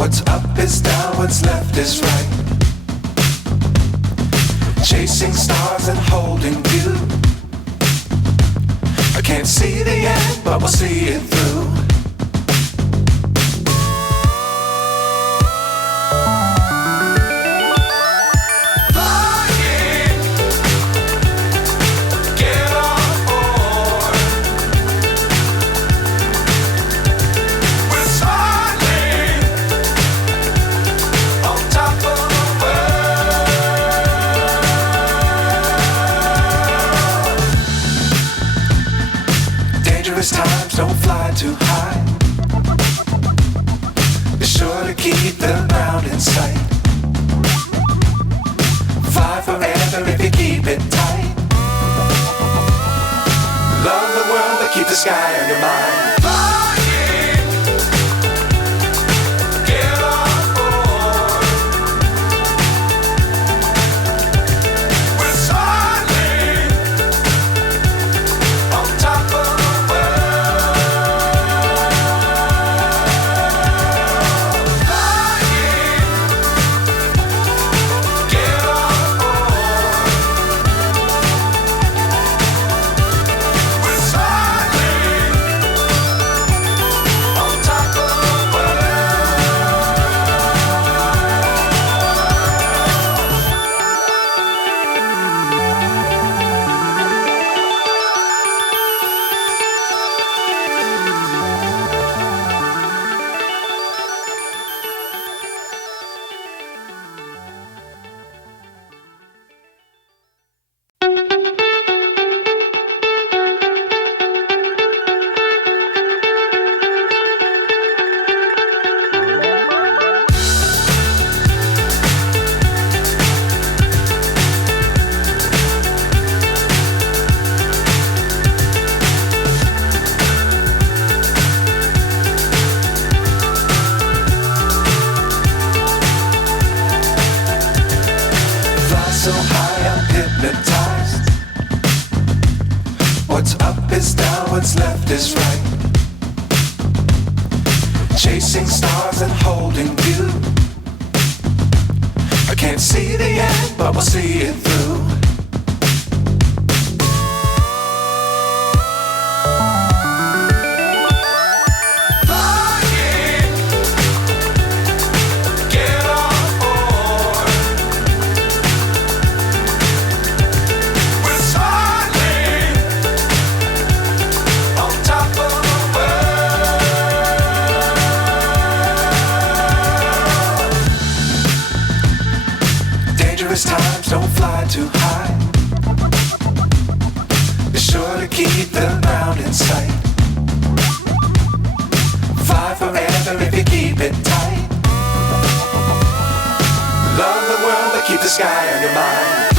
What's up is down, what's left is right. Chasing stars and holding you. I can't see the end, but we'll see it through. Times don't fly too high. Be sure to keep the ground in sight. Fly forever if you keep it tight. Love the world but keep the sky on your mind. So high I'm hypnotized. What's up is down, what's left is right. Chasing stars and holding you. I can't see the end, but we'll see it through. Times don't fly too high. Be sure to keep the ground in sight. Fly forever if you keep it tight. Love the world but keep the sky on your mind.